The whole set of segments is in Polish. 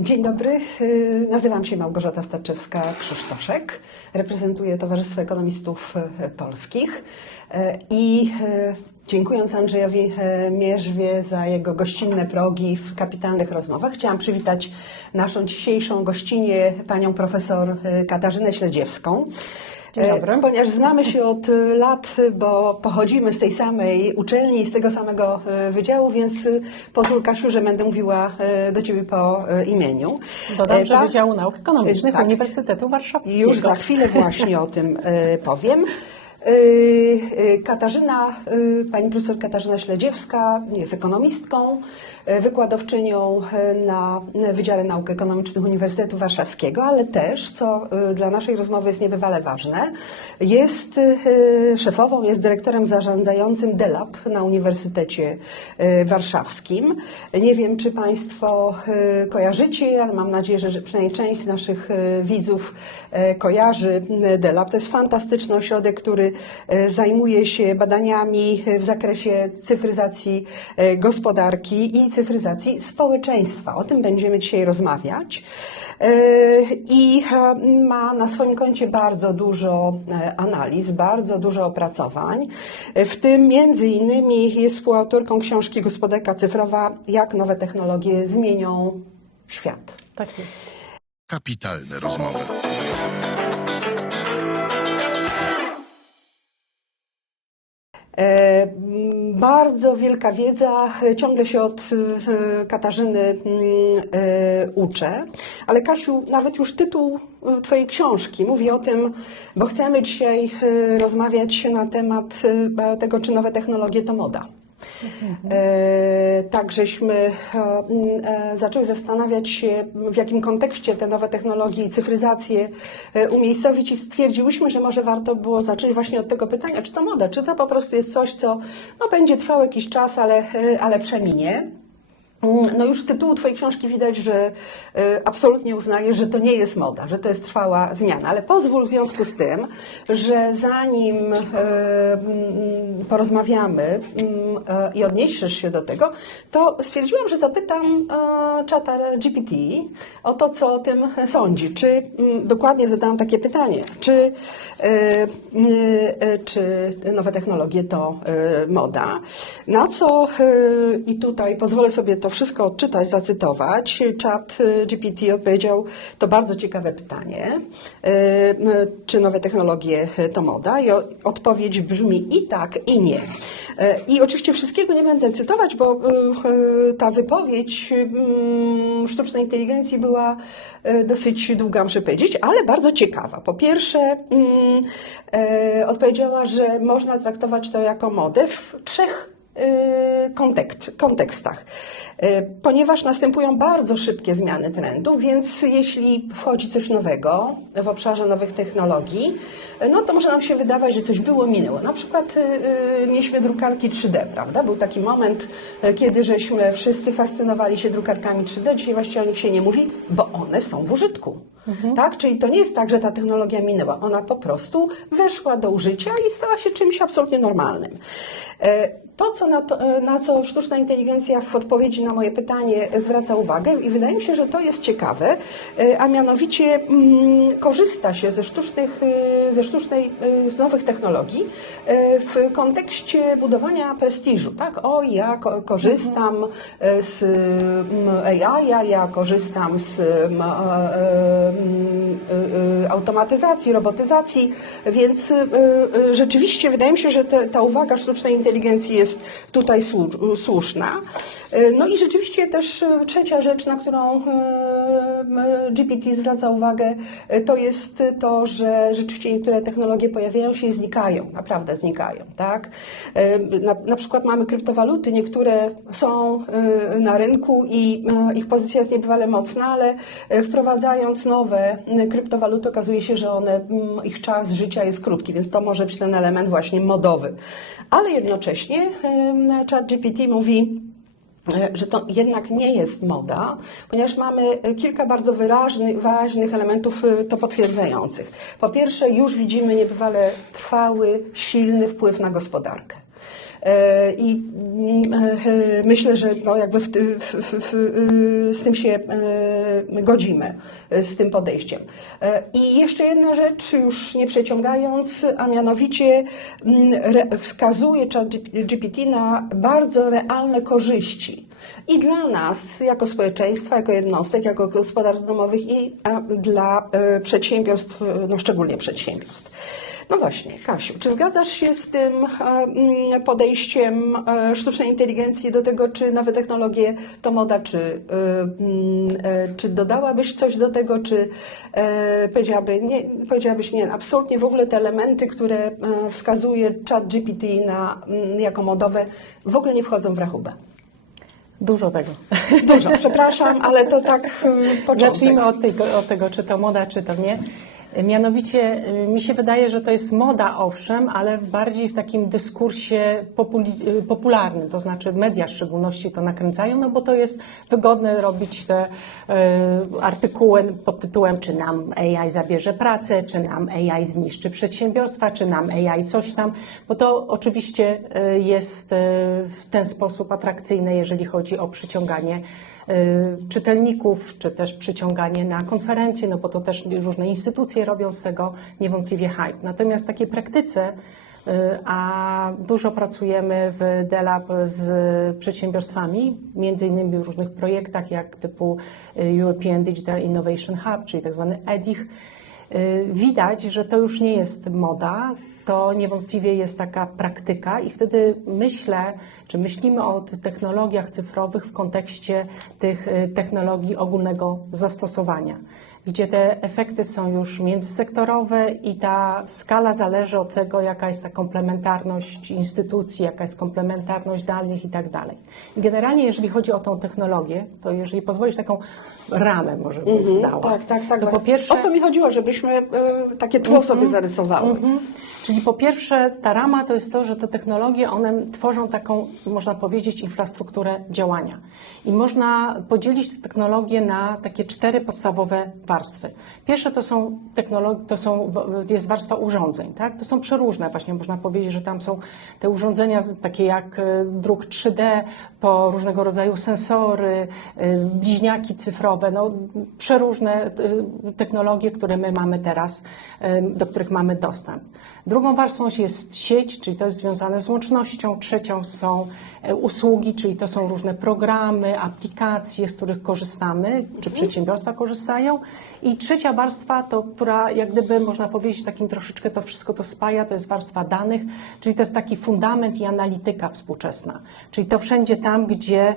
Dzień dobry, nazywam się Małgorzata Starczewska-Krzysztoszek, reprezentuję Towarzystwo Ekonomistów Polskich i dziękując Andrzejowi Mierzwie za jego gościnne progi w kapitalnych rozmowach, chciałam przywitać naszą dzisiejszą gościnię, panią profesor Katarzynę Śledziewską. Dzień dobry. Ponieważ znamy się od lat, bo pochodzimy z tej samej uczelni i z tego samego wydziału, więc pozwól, Kasiu, że będę mówiła do Ciebie po imieniu. Dodam, że Wydziału Nauk Ekonomicznych tak. Uniwersytetu Warszawskiego. Już za chwilę właśnie o tym powiem. Pani profesor Katarzyna Śledziewska jest ekonomistką, wykładowczynią na Wydziale Nauk Ekonomicznych Uniwersytetu Warszawskiego, ale też, co dla naszej rozmowy jest niebywale ważne, jest szefową, jest dyrektorem zarządzającym DELAB na Uniwersytecie Warszawskim. Nie wiem, czy Państwo kojarzycie, ale mam nadzieję, że przynajmniej część z naszych widzów kojarzy DELAB. To jest fantastyczny ośrodek, który zajmuje się badaniami w zakresie cyfryzacji gospodarki i cyfryzacji społeczeństwa. O tym będziemy dzisiaj rozmawiać. I ma na swoim koncie bardzo dużo analiz, bardzo dużo opracowań. W tym między innymi jest współautorką książki Gospodarka cyfrowa, jak nowe technologie zmienią świat. Tak jest. Kapitalne rozmowy. Bardzo wielka wiedza, ciągle się od Katarzyny uczę, ale Kasiu, nawet już tytuł Twojej książki mówi o tym, bo chcemy dzisiaj rozmawiać na temat tego, czy nowe technologie to moda. Tak, żeśmy zaczęły zastanawiać się, w jakim kontekście te nowe technologie i cyfryzację umiejscowić i stwierdziłyśmy, że może warto było zacząć właśnie od tego pytania, czy to moda, czy to po prostu jest coś, co będzie trwało jakiś czas, ale przeminie. No już z tytułu Twojej książki widać, że absolutnie uznajesz, że to nie jest moda, że to jest trwała zmiana. Ale pozwól w związku z tym, że zanim porozmawiamy i odniesiesz się do tego, to stwierdziłam, że zapytam czata GPT o to, co o tym sądzi. Czy dokładnie zadałam takie pytanie, czy nowe technologie to moda? Na co, i tutaj pozwolę sobie to wszystko odczytać, zacytować, czat GPT odpowiedział, to bardzo ciekawe pytanie, czy nowe technologie to moda? I odpowiedź brzmi i tak, i nie. I oczywiście wszystkiego nie będę cytować, bo ta wypowiedź sztucznej inteligencji była dosyć długa, muszę powiedzieć, ale bardzo ciekawa. Po pierwsze, odpowiedziała, że można traktować to jako modę w trzech kontekstach. Ponieważ następują bardzo szybkie zmiany trendów, więc jeśli wchodzi coś nowego w obszarze nowych technologii, no to może nam się wydawać, że coś było, minęło. Na przykład mieliśmy drukarki 3D, prawda? Był taki moment, kiedy żeśmy wszyscy fascynowali się drukarkami 3D, dzisiaj właściwie o nich się nie mówi, bo one są w użytku. Tak? Czyli to nie jest tak, że ta technologia minęła. Ona po prostu weszła do użycia i stała się czymś absolutnie normalnym. To, na co sztuczna inteligencja w odpowiedzi na moje pytanie zwraca uwagę i wydaje mi się, że to jest ciekawe, a mianowicie korzysta się z nowych technologii w kontekście budowania prestiżu. Tak? O, ja korzystam z AI, ja korzystam z automatyzacji, robotyzacji, więc rzeczywiście wydaje mi się, że ta uwaga sztucznej inteligencji jest tutaj słuszna. No i rzeczywiście też trzecia rzecz, na którą GPT zwraca uwagę, to jest to, że rzeczywiście niektóre technologie pojawiają się i znikają, naprawdę znikają. Tak? Na przykład mamy kryptowaluty, niektóre są na rynku i ich pozycja jest niebywale mocna, ale wprowadzając nowe kryptowaluty okazuje się, że ich czas życia jest krótki, więc to może być ten element właśnie modowy. Ale jednocześnie ChatGPT mówi, że to jednak nie jest moda, ponieważ mamy kilka bardzo wyraźnych elementów to potwierdzających. Po pierwsze, już widzimy niebywale trwały, silny wpływ na gospodarkę. I myślę, że no jakby z tym się godzimy, z tym podejściem. I jeszcze jedna rzecz, już nie przeciągając, a mianowicie wskazuje ChatGPT na bardzo realne korzyści i dla nas, jako społeczeństwa, jako jednostek, jako gospodarstw domowych i dla przedsiębiorstw, no szczególnie przedsiębiorstw. No właśnie, Kasiu, czy zgadzasz się z tym podejściem sztucznej inteligencji do tego, czy nowe technologie to moda, czy dodałabyś coś do tego, czy powiedziałabyś nie, absolutnie w ogóle te elementy, które wskazuje ChatGPT jako modowe, w ogóle nie wchodzą w rachubę? Dużo tego. Dużo, przepraszam, ale to tak początek. Zacznijmy od tego, czy to moda, czy to nie. Mianowicie mi się wydaje, że to jest moda, owszem, ale bardziej w takim dyskursie popularnym, to znaczy media w szczególności to nakręcają, no bo to jest wygodne robić te artykuły pod tytułem, czy nam AI zabierze pracę, czy nam AI zniszczy przedsiębiorstwa, czy nam AI coś tam, bo to oczywiście jest w ten sposób atrakcyjne, jeżeli chodzi o przyciąganie czytelników, czy też przyciąganie na konferencje, no bo to też różne instytucje robią z tego niewątpliwie hype. Natomiast w takiej praktyce, a dużo pracujemy w DELAB z przedsiębiorstwami, między innymi w różnych projektach, jak typu European Digital Innovation Hub, czyli tak zwany EDIH, widać, że to już nie jest moda, to niewątpliwie jest taka praktyka i wtedy myślimy o tych technologiach cyfrowych w kontekście tych technologii ogólnego zastosowania, gdzie te efekty są już międzysektorowe i ta skala zależy od tego, jaka jest ta komplementarność instytucji, jaka jest komplementarność danych i tak dalej. Generalnie, jeżeli chodzi o tą technologię, to jeżeli pozwolisz taką ramę może bym dała. Tak. To po pierwsze, o to mi chodziło, żebyśmy takie tło sobie zarysowały. Czyli po pierwsze ta rama to jest to, że te technologie, one tworzą taką, można powiedzieć, infrastrukturę działania. I można podzielić te technologie na takie 4 podstawowe warstwy. Pierwsze to są technologie, jest warstwa urządzeń, tak? To są przeróżne, właśnie można powiedzieć, że tam są te urządzenia takie jak druk 3D, po różnego rodzaju sensory, bliźniaki cyfrowe, no przeróżne technologie, które my mamy teraz, do których mamy dostęp. Drugą warstwą jest sieć, czyli to jest związane z łącznością. Trzecią są usługi, czyli to są różne programy, aplikacje, z których korzystamy, czy przedsiębiorstwa korzystają. I trzecia warstwa, która jak gdyby można powiedzieć takim troszeczkę to wszystko to spaja, to jest warstwa danych, czyli to jest taki fundament i analityka współczesna. Czyli to wszędzie tam, gdzie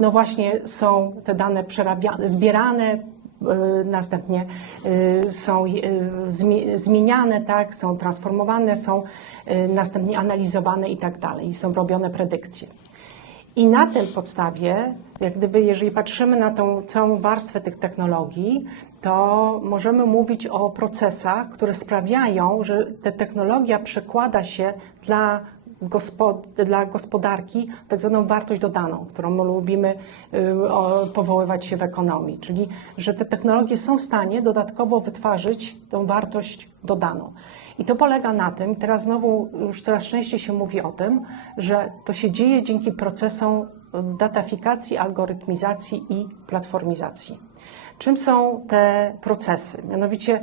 no właśnie są te dane zbierane, następnie są zmieniane, tak, są transformowane, są następnie analizowane i tak dalej, i są robione predykcje. I na tej podstawie, jak gdyby, jeżeli patrzymy na tą całą warstwę tych technologii, to możemy mówić o procesach, które sprawiają, że ta technologia przekłada się dla gospodarki tak zwaną wartość dodaną, którą my lubimy powoływać się w ekonomii, czyli że te technologie są w stanie dodatkowo wytwarzać tą wartość dodaną. I to polega na tym, teraz znowu już coraz częściej się mówi o tym, że to się dzieje dzięki procesom datafikacji, algorytmizacji i platformizacji. Czym są te procesy? Mianowicie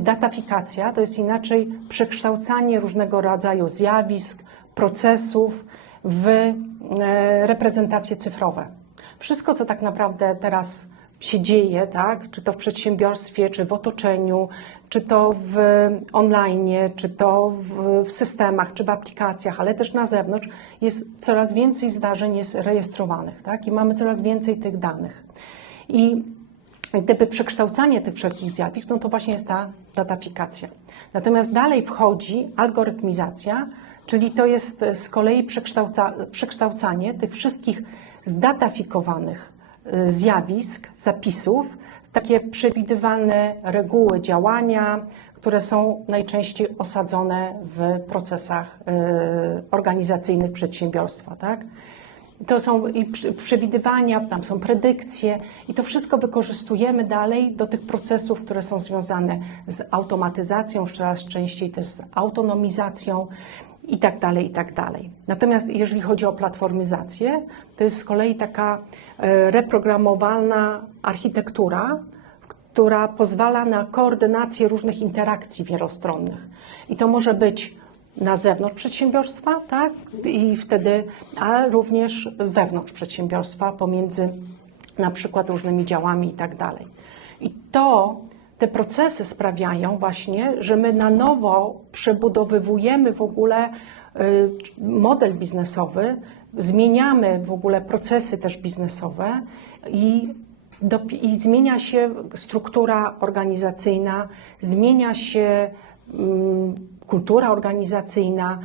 datafikacja to jest inaczej przekształcanie różnego rodzaju zjawisk, procesów w reprezentacje cyfrowe. Wszystko, co tak naprawdę teraz się dzieje, tak? Czy to w przedsiębiorstwie, czy w otoczeniu, czy to w online, czy to w systemach, czy w aplikacjach, ale też na zewnątrz, jest coraz więcej zdarzeń jest rejestrowanych, tak? I mamy coraz więcej tych danych. I gdyby przekształcanie tych wszelkich zjawisk, no to właśnie jest ta datafikacja. Natomiast dalej wchodzi algorytmizacja, czyli to jest z kolei przekształcanie tych wszystkich zdatafikowanych zjawisk, zapisów, w takie przewidywane reguły działania, które są najczęściej osadzone w procesach organizacyjnych przedsiębiorstwa, tak? To są i przewidywania, tam są predykcje i to wszystko wykorzystujemy dalej do tych procesów, które są związane z automatyzacją, coraz częściej też z autonomizacją i tak dalej, i tak dalej. Natomiast jeżeli chodzi o platformizację, to jest z kolei taka reprogramowalna architektura, która pozwala na koordynację różnych interakcji wielostronnych. I to może być na zewnątrz przedsiębiorstwa, tak? I wtedy, a również wewnątrz przedsiębiorstwa, pomiędzy na przykład różnymi działami i tak dalej. I te procesy sprawiają właśnie, że my na nowo przebudowywujemy w ogóle model biznesowy, zmieniamy w ogóle procesy też biznesowe i zmienia się struktura organizacyjna, zmienia się kultura organizacyjna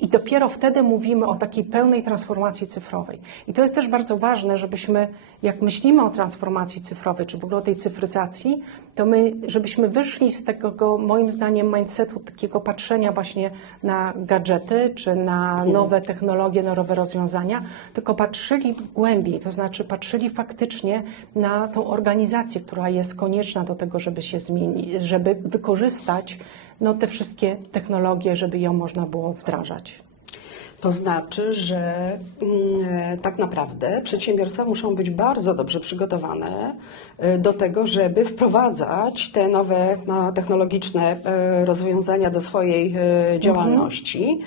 i dopiero wtedy mówimy o takiej pełnej transformacji cyfrowej. I to jest też bardzo ważne, żebyśmy, jak myślimy o transformacji cyfrowej, czy w ogóle o tej cyfryzacji, to żebyśmy wyszli z tego, moim zdaniem, mindsetu, takiego patrzenia właśnie na gadżety, czy na nowe technologie, na nowe rozwiązania, tylko patrzyli głębiej, to znaczy patrzyli faktycznie na tą organizację, która jest konieczna do tego, żeby się zmienić, żeby wykorzystać te wszystkie technologie, żeby ją można było wdrażać. To znaczy, że tak naprawdę przedsiębiorstwa muszą być bardzo dobrze przygotowane do tego, żeby wprowadzać te nowe technologiczne rozwiązania do swojej działalności.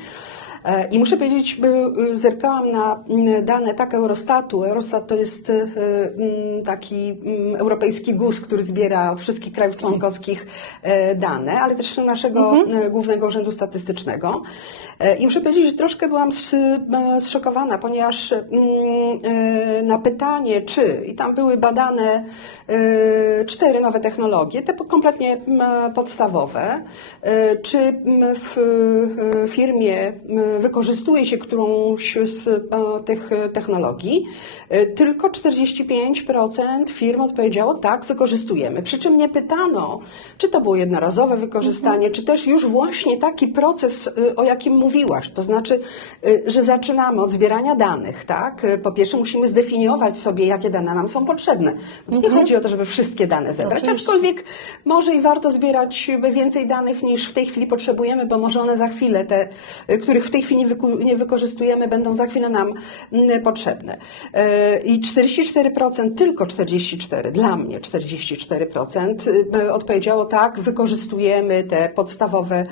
I muszę powiedzieć, zerkałam na dane tak Eurostatu. Eurostat to jest taki europejski GUS, który zbiera od wszystkich krajów członkowskich dane, ale też naszego Głównego Urzędu Statystycznego. I muszę powiedzieć, że troszkę byłam zszokowana, ponieważ na pytanie, i tam były badane 4 nowe technologie, te kompletnie podstawowe, czy w firmie wykorzystuje się którąś z tych technologii, tylko 45% firm odpowiedziało tak, wykorzystujemy. Przy czym nie pytano, czy to było jednorazowe wykorzystanie, czy też już właśnie taki proces, o jakim mówiłaś, to znaczy, że zaczynamy od zbierania danych, tak? Po pierwsze musimy zdefiniować sobie, jakie dane nam są potrzebne. Nie chodzi o to, żeby wszystkie dane zebrać, aczkolwiek może i warto zbierać więcej danych niż w tej chwili potrzebujemy, bo może one za chwilę, te, których w tej chwili nie wykorzystujemy, będą za chwilę nam potrzebne. I 44%, tylko 44%, dla mnie 44% odpowiedziało tak, wykorzystujemy te podstawowe,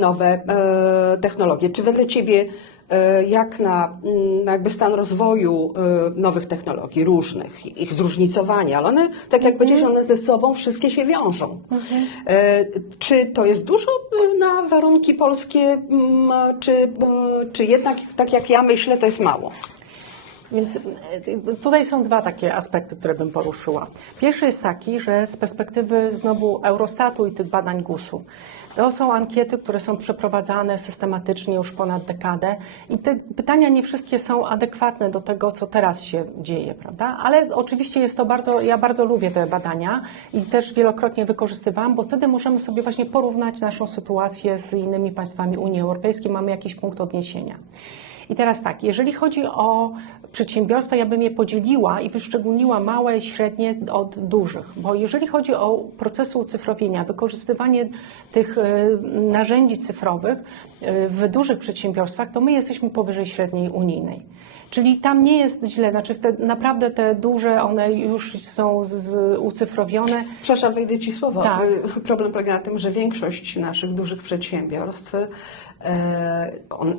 nowe technologie. Czy wedle Ciebie jak na jakby stan rozwoju nowych technologii, różnych, ich zróżnicowania, ale one, tak jak powiedziałeś, one ze sobą wszystkie się wiążą. Czy to jest dużo na warunki polskie, czy jednak, tak jak ja myślę, to jest mało? Więc tutaj są 2 takie aspekty, które bym poruszyła. Pierwszy jest taki, że z perspektywy znowu Eurostatu i tych badań GUS-u, to są ankiety, które są przeprowadzane systematycznie już ponad dekadę i te pytania nie wszystkie są adekwatne do tego, co teraz się dzieje, prawda? Ale oczywiście jest to ja bardzo lubię te badania i też wielokrotnie wykorzystywałam, bo wtedy możemy sobie właśnie porównać naszą sytuację z innymi państwami Unii Europejskiej, mamy jakiś punkt odniesienia. I teraz tak, jeżeli chodzi o przedsiębiorstwa, ja bym je podzieliła i wyszczególniła małe i średnie od dużych, bo jeżeli chodzi o procesy ucyfrowienia, wykorzystywanie tych narzędzi cyfrowych w dużych przedsiębiorstwach, to my jesteśmy powyżej średniej unijnej. Czyli tam nie jest źle, znaczy naprawdę te duże, one już są ucyfrowione. Przepraszam, wejdę Ci słowo. Tak. Problem polega na tym, że większość naszych dużych przedsiębiorstw,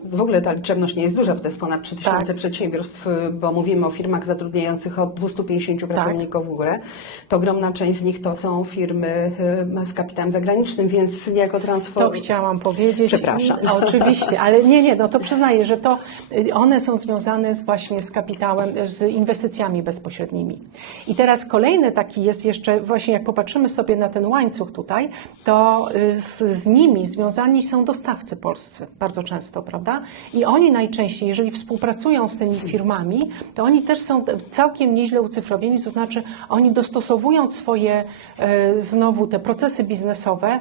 w ogóle ta liczebność nie jest duża, bo to jest ponad 3000 przedsiębiorstw, bo mówimy o firmach zatrudniających od 250 pracowników w górę. To ogromna część z nich to są firmy z kapitałem zagranicznym, więc niejako transform... To chciałam powiedzieć. Przepraszam. Oczywiście, ale nie, to przyznaję, że to one są związane właśnie z kapitałem, z inwestycjami bezpośrednimi. I teraz kolejny taki jest jeszcze, właśnie jak popatrzymy sobie na ten łańcuch tutaj, to z nimi związani są dostawcy polscy bardzo często, prawda? I oni najczęściej, jeżeli współpracują z tymi firmami, firmami, to oni też są całkiem nieźle ucyfrowieni, to znaczy oni dostosowując swoje znowu te procesy biznesowe,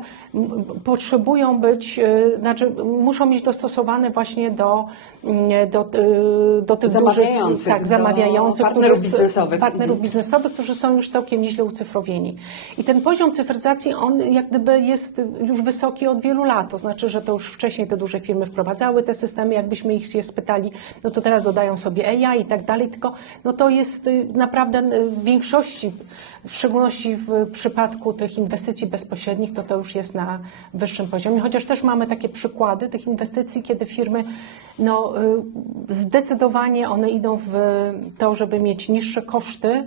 potrzebują być, znaczy muszą mieć dostosowane właśnie do tych Zamawiających, dużych, zamawiających, partnerów biznesowych, którzy są już całkiem nieźle ucyfrowieni. I ten poziom cyfryzacji, on jak gdyby jest już wysoki od wielu lat, to znaczy, że to już wcześniej te duże firmy wprowadzały te systemy, jakbyśmy ich się spytali, no to teraz dodają sobie AI i tak dalej, tylko no to jest naprawdę w większości, w szczególności w przypadku tych inwestycji bezpośrednich, to już jest na wyższym poziomie, chociaż też mamy takie przykłady tych inwestycji, kiedy firmy no, zdecydowanie one idą w to, żeby mieć niższe koszty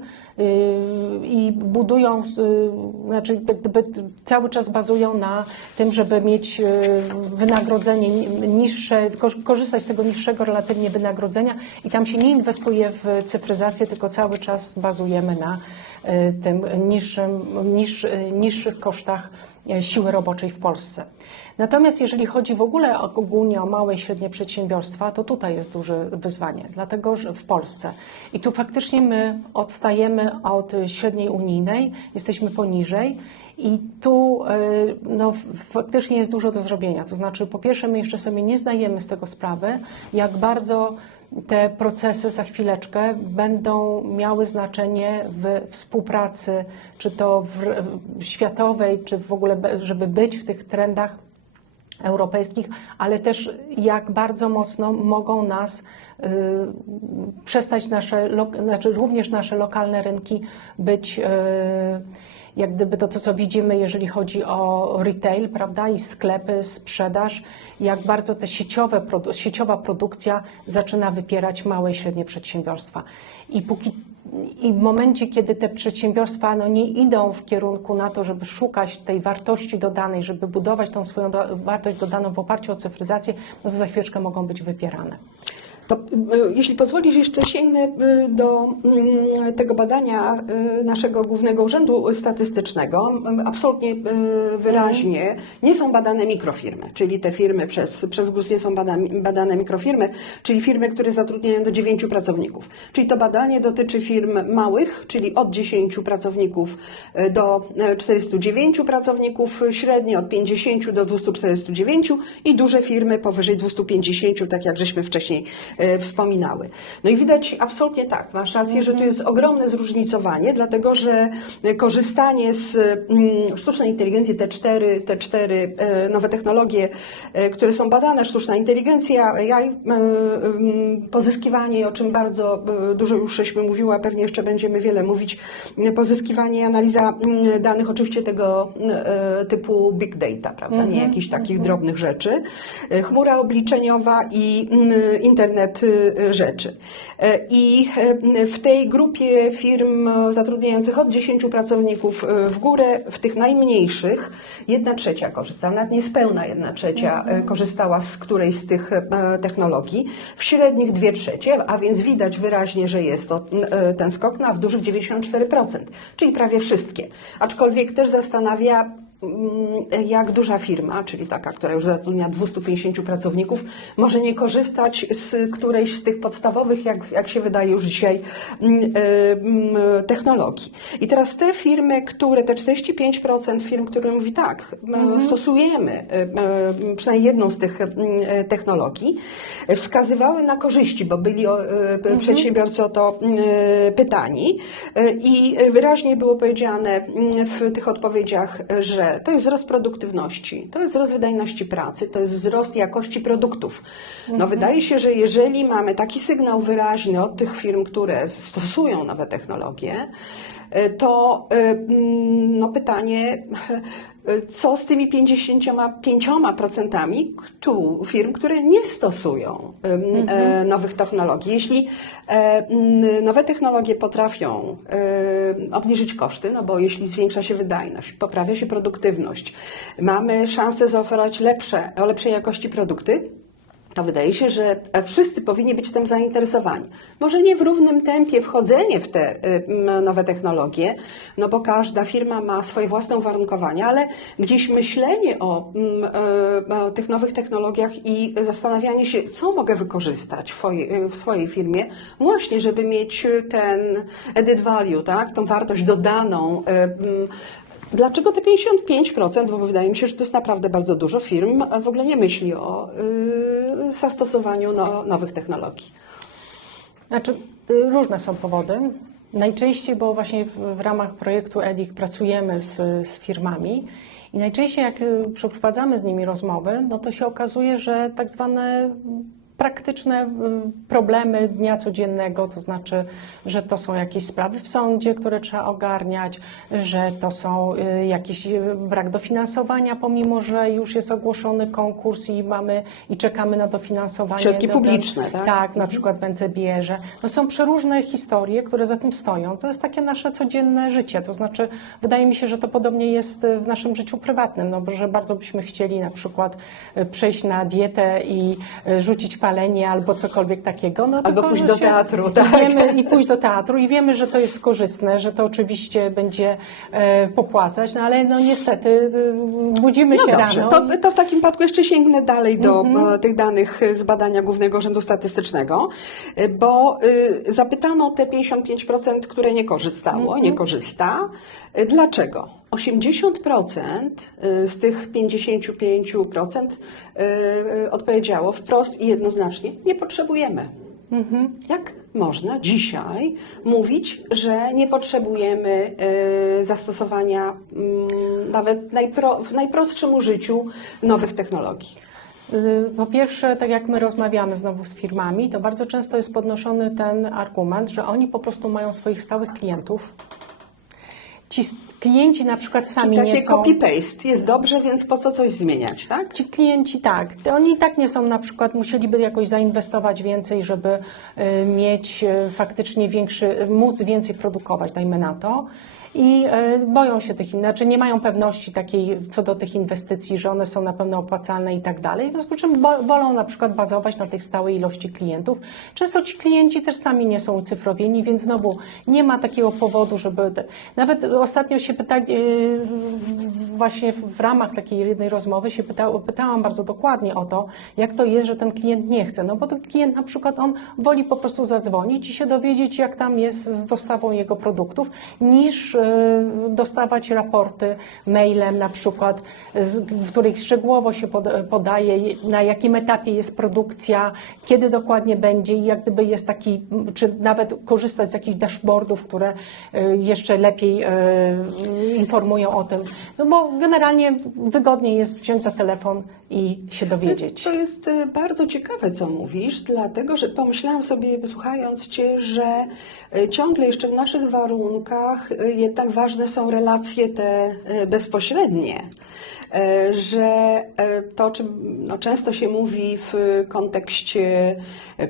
i budują, znaczy gdyby cały czas bazują na tym, żeby mieć wynagrodzenie niższe, korzystać z tego niższego relatywnie wynagrodzenia i tam się nie inwestuje w cyfryzację, tylko cały czas bazujemy na tym niższych kosztach siły roboczej w Polsce. Natomiast jeżeli chodzi w ogóle ogólnie o małe i średnie przedsiębiorstwa, to tutaj jest duże wyzwanie, dlatego że w Polsce i tu faktycznie my odstajemy od średniej unijnej, jesteśmy poniżej i tu no, faktycznie jest dużo do zrobienia. To znaczy po pierwsze my jeszcze sobie nie zdajemy z tego sprawy, jak bardzo te procesy za chwileczkę będą miały znaczenie w współpracy, czy to światowej, czy w ogóle, żeby być w tych trendach europejskich, ale też jak bardzo mocno mogą nas przestać znaczy również nasze lokalne rynki być jak gdyby to, co widzimy, jeżeli chodzi o retail, prawda, i sklepy, sprzedaż, jak bardzo te sieciowa produkcja zaczyna wypierać małe i średnie przedsiębiorstwa. I w momencie, kiedy te przedsiębiorstwa no, nie idą w kierunku na to, żeby szukać tej wartości dodanej, żeby budować tą swoją wartość dodaną w oparciu o cyfryzację, no to za chwileczkę mogą być wypierane. To jeśli pozwolisz, jeszcze sięgnę do tego badania naszego Głównego Urzędu Statystycznego. Absolutnie wyraźnie nie są badane mikrofirmy, czyli te firmy przez GUS nie są badane mikrofirmy, czyli firmy, które zatrudniają do 9 pracowników. Czyli to badanie dotyczy firm małych, czyli od 10 pracowników do 409 pracowników, średnio od 50 do 249 i duże firmy powyżej 250, tak jak żeśmy wcześniej wspominały. No i widać absolutnie tak, masz rację, że tu jest ogromne zróżnicowanie, dlatego że korzystanie z sztucznej inteligencji, te cztery nowe technologie, które są badane, sztuczna inteligencja, AI, pozyskiwanie, o czym bardzo dużo już żeśmy mówiła, pewnie jeszcze będziemy wiele mówić, pozyskiwanie i analiza danych, oczywiście tego typu big data, prawda, nie jakichś takich drobnych rzeczy, chmura obliczeniowa i internet rzeczy. I w tej grupie firm zatrudniających od 10 pracowników w górę, w tych najmniejszych, 1/3 korzysta, nawet niespełna 1/3 korzystała z którejś z tych technologii, w średnich 2/3, a więc widać wyraźnie, że jest to ten skok, a w dużych 94%, czyli prawie wszystkie. Aczkolwiek też zastanawia, jak duża firma, czyli taka, która już zatrudnia 250 pracowników, może nie korzystać z którejś z tych podstawowych, jak się wydaje już dzisiaj, technologii. I teraz te firmy, te 45% firm, które mówi tak, stosujemy przynajmniej jedną z tych technologii, wskazywały na korzyści, bo byli przedsiębiorcy o to pytani i wyraźnie było powiedziane w tych odpowiedziach, że to jest wzrost produktywności, to jest wzrost wydajności pracy, to jest wzrost jakości produktów. No wydaje się, że jeżeli mamy taki sygnał wyraźny od tych firm, które stosują nowe technologie, to no pytanie, co z tymi 55% firm, które nie stosują nowych technologii? Jeśli nowe technologie potrafią obniżyć koszty, no bo jeśli zwiększa się wydajność, poprawia się produktywność, mamy szansę zaoferować o lepszej jakości produkty, to wydaje się, że wszyscy powinni być tym zainteresowani. Może nie w równym tempie wchodzenie w te nowe technologie, no bo każda firma ma swoje własne uwarunkowania, ale gdzieś myślenie o tych nowych technologiach i zastanawianie się, co mogę wykorzystać w swojej firmie, właśnie żeby mieć ten added value, tak, tą wartość dodaną. Dlaczego te 55%? Bo wydaje mi się, że to jest naprawdę bardzo dużo firm, w ogóle nie myśli o zastosowaniu nowych technologii. Znaczy, różne są powody. Najczęściej, bo właśnie w ramach projektu EDIC pracujemy z firmami i najczęściej jak przeprowadzamy z nimi rozmowy, no to się okazuje, że tak zwane praktyczne problemy dnia codziennego, to znaczy, że to są jakieś sprawy w sądzie, które trzeba ogarniać, że to są jakiś brak dofinansowania, pomimo że już jest ogłoszony konkurs i czekamy na dofinansowanie. Środki publiczne, tak? Tak, na przykład w NCBR-ze. No są przeróżne historie, które za tym stoją. To jest takie nasze codzienne życie. To znaczy, wydaje mi się, że to podobnie jest w naszym życiu prywatnym, no bo że bardzo byśmy chcieli na przykład przejść na dietę i rzucić palenie albo cokolwiek takiego. No, albo tylko, pójść że do się teatru, tak? I pójść do teatru i wiemy, że to jest korzystne, że to oczywiście będzie popłacać, no ale no niestety budzimy się dobrze, rano. to w takim przypadku jeszcze sięgnę dalej do tych danych z badania Głównego Urzędu Statystycznego, bo zapytano te 55%, które nie korzystało, nie korzysta. Dlaczego? 80% z tych 55% odpowiedziało wprost i jednoznacznie: nie potrzebujemy. Jak można dzisiaj mówić, że nie potrzebujemy zastosowania nawet w najprostszym użyciu nowych technologii? Po pierwsze, tak jak my rozmawiamy znowu z firmami, to bardzo często jest podnoszony ten argument, że oni po prostu mają swoich stałych klientów. Ci klienci na przykład sami Takie nie są... copy-paste jest dobrze, więc po co coś zmieniać, tak? Ci klienci tak, oni i tak nie są na przykład, musieliby jakoś zainwestować więcej, żeby mieć faktycznie móc więcej produkować, dajmy na to. I boją się tych, znaczy nie mają pewności takiej co do tych inwestycji, że one są na pewno opłacalne i tak dalej. W związku z czym wolą na przykład bazować na tej stałej ilości klientów. Często ci klienci też sami nie są ucyfrowieni, więc znowu nie ma takiego powodu, żeby... Nawet ostatnio się właśnie w ramach takiej jednej rozmowy się pytałam bardzo dokładnie o to, jak to jest, że ten klient nie chce. No bo ten klient na przykład on woli po prostu zadzwonić i się dowiedzieć, jak tam jest z dostawą jego produktów, niż dostawać raporty mailem na przykład, w których szczegółowo się podaje, na jakim etapie jest produkcja, kiedy dokładnie będzie i jak gdyby jest taki, czy nawet korzystać z jakichś dashboardów, które jeszcze lepiej informują o tym. No bo generalnie wygodniej jest wziąć za telefon i się dowiedzieć. To jest bardzo ciekawe, co mówisz, dlatego że pomyślałam sobie, słuchając Cię, że ciągle jeszcze w naszych warunkach jednak ważne są relacje te bezpośrednie. Że to, o czym często się mówi w kontekście